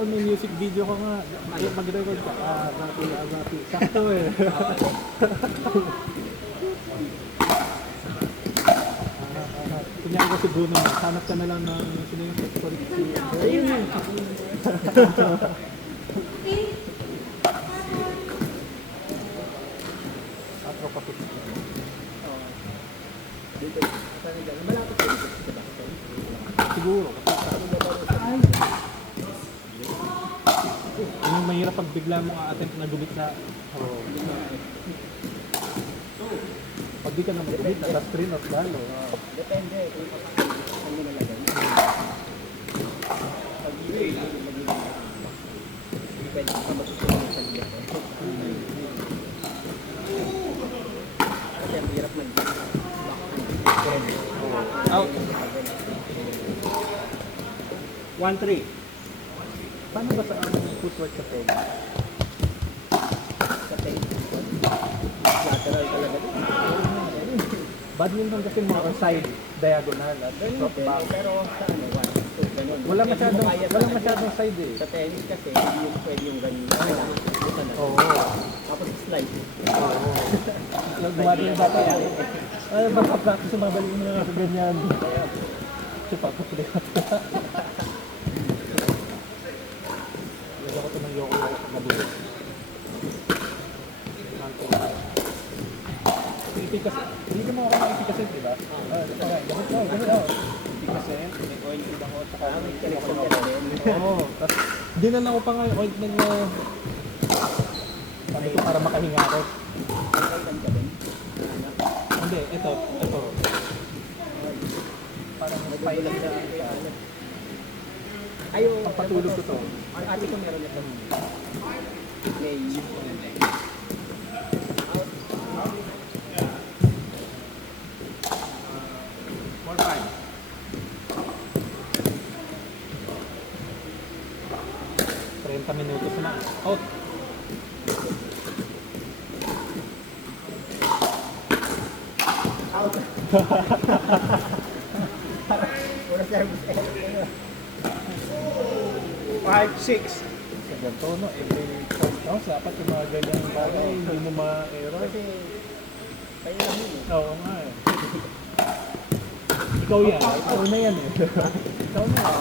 Paul, may music video ka nga. Mag-record ka. Agati. Sakto eh. Kunyari ko si Bruno, hanap ka na lang ng sino yung Ayun yun. Atro pa po. Dito. Malapit ko dito. Siguro. Yung mahirap pag bigla mo attempt na gumit na. Oh. Pag di ka na mag-gumit, nasa screen of lalo. Depende kung saan mo nalagay. Pag pwede ka matutunan sa liya. Kasi ang hirap man. Out. 1-3. Paano ba sa footwork sa peg? Sa tape. Lateral talaga din. Badminton kasi mga side diagonal at top back. Pero sa ano, 1-2, ganun. Walang masyadong side eh. Sa tennis kasi, hindi yung pwede yung ganun. Isa na. Oo. Tapos slide. Oo. Gumati yung bata yan. Ay, baka practice yung mga balik mo na ganyan. Siya pa, kapuli ka. Lagyan ko ito ng yoko sa mabulit. Ipig kasi, hindi ka mga ipig kasi, di ba? Gamit daw. Ipig kasi, may ointment ako, tsaka May connection ka na din. oo. Tapos, dinala ko pa nga yung ointment na sabi ko para makahinga ako. Ointment ka din. Hindi, ito. Parang May pilot pilot na na. Ayaw. patulog ko to. Ang ate ko meron ito. May More time. Minutos na. Out. out. Pura service error. 5-6. Sa ganito, no? Every first house, dapat yung mga ganyang bagay, hindi mo ma-error. Kasi kayo lang yun eh. Oo nga eh. Ikaw yan. Ikaw na yan eh. Ikaw na yan.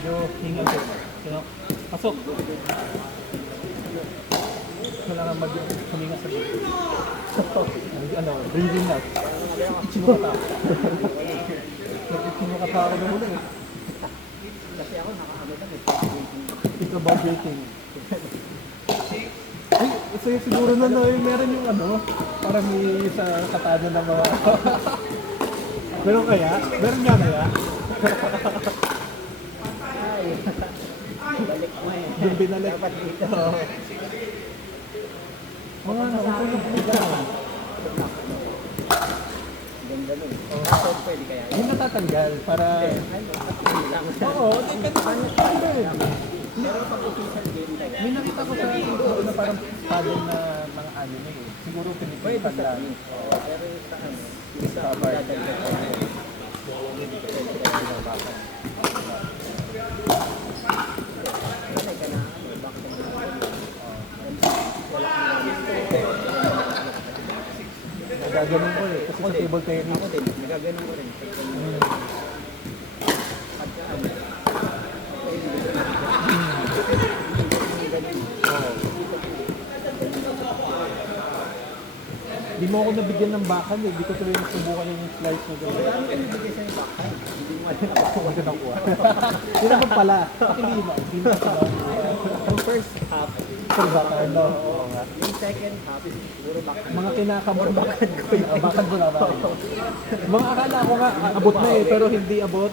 Medyo hingal ko. Sino? Pasok. Kailangan huminga sa dito. Ano, breathing na. Ichimo ka. Ichimo ka pa ako na muna eh. Kasi ako nakaano lang eh. Think about waiting. Ay, sa'yo siguro na meron yung ano, parang may sa katana ng mga... Meron kaya? Meron nga kaya? Ay. Balik mo eh. Doon binalik. Dapat dito. Mga ano, ang tulog mo gano'n. Ganda nun. So, pwede kaya yun. Yung natatanggal para... Ay, patuloy lang. Oo, ano. Pero pag official game tayo. May nakita ko sa YouTube na parang paddle na mga anime eh. Siguro Pwede pinipitan sa lang. team. Pero sa ano, yung sa Cover. dadagdag ko. Sanay ka na, ano, back to the Nagaganon ko eh. Kasi sa table tennis. Ako din, nagaganon ko rin. Pagka ano, Di mo ako nabigyan ng bakal eh. Di ko tuloy nasubukan yung slice na gano'n. ano yung bigay sa'yo back? Hindi mo alam ako. Huwag ka nakuha. Hindi naman pala. Hindi mo. Hindi mo pala. Ang first half, Pero bakal no? Oo nga. yung second half, siguro back. Mga kinakamor bakal ko yun. Bakal mo na ba? Mga akala ko nga abot na eh. Pero hindi abot.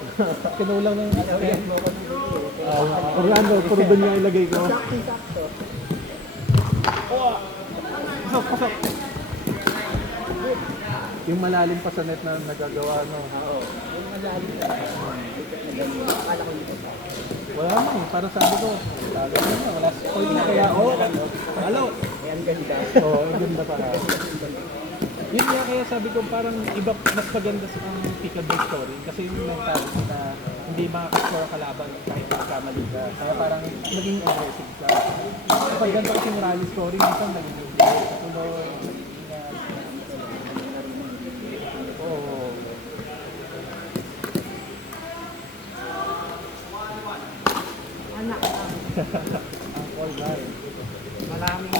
Kinulang ng... Pinawin mo ko ng video. Orlando, puro doon nga ilagay ko. Sakto-sakto. Pasok, pasok. Yung malalim pa sa net na nagagawa, no? Oo. Yung malalim na ganun. Akala ko dito pa. Wala na eh. Para sabi ko, lalo na, wala spoil na kaya, halo. Eh, ang ganda. Oo, ang ganda pa na. Yun nga kaya sabi ko parang iba, mas maganda sa ang peekaboo story kasi yung mentality na hindi makakascore ang kalaban kahit magkamali ka. Kaya parang naging aggressive ka. Kapag ganito kasi yung rally story, minsan naging tuloy, nag-ingat. Oo. Anak lang. Ang all guy. Maraming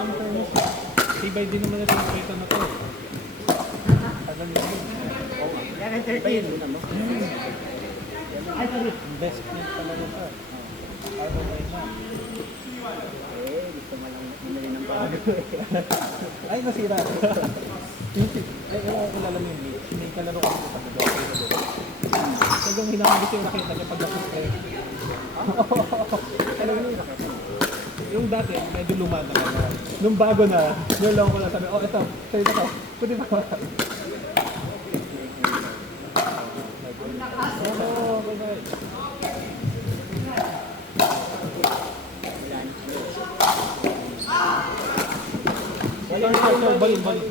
Ang fairness, tibay din naman natin yung kita na to. Tagal na yun. yan ang 13. Ano? Ay, sorry. Investment talaga pa. Ano na yun na. Eh, gusto mo lang bumili ng bago. Ay, nasira. Ay, kilala mo yung Bleach. May kalaro ko sa pagkagawa. Talagang hinahagis yung nakita niya pag nasa-stress. Talagang yung nakita. Yung dati, medyo luma na kaya. Nung bago na, yung lang ko na sabi, oh, ito, sa'yo na to. Pwede ba? Oo, ganun. Sir, balik.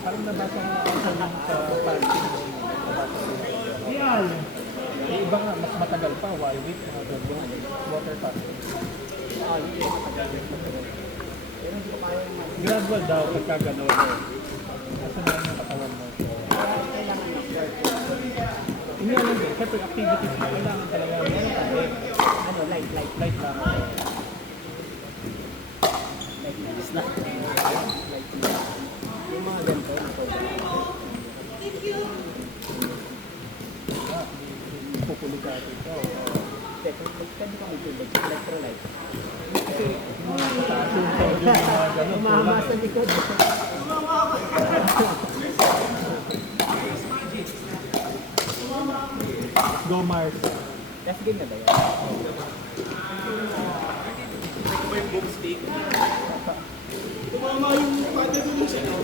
Parang nabasa ko sa parking. Yan! Yung iba nga, mas matagal pa, 1 week, mga ganyan. Water fasting. Gradual daw pagka gano'n. Kasi na yung katawan mo. Hindi alam din, syempre activities na kailangan talaga. Ano, light. Light lang. Snack. Yung mga ganito, Pupulig ka ito. pwede kang tubig, electrolyte. Kasi mga mataas yung sodium, mga gano'n. Umama sa likod. Go Mars. Last game na ba yan? Tumama yung pata dun sa no?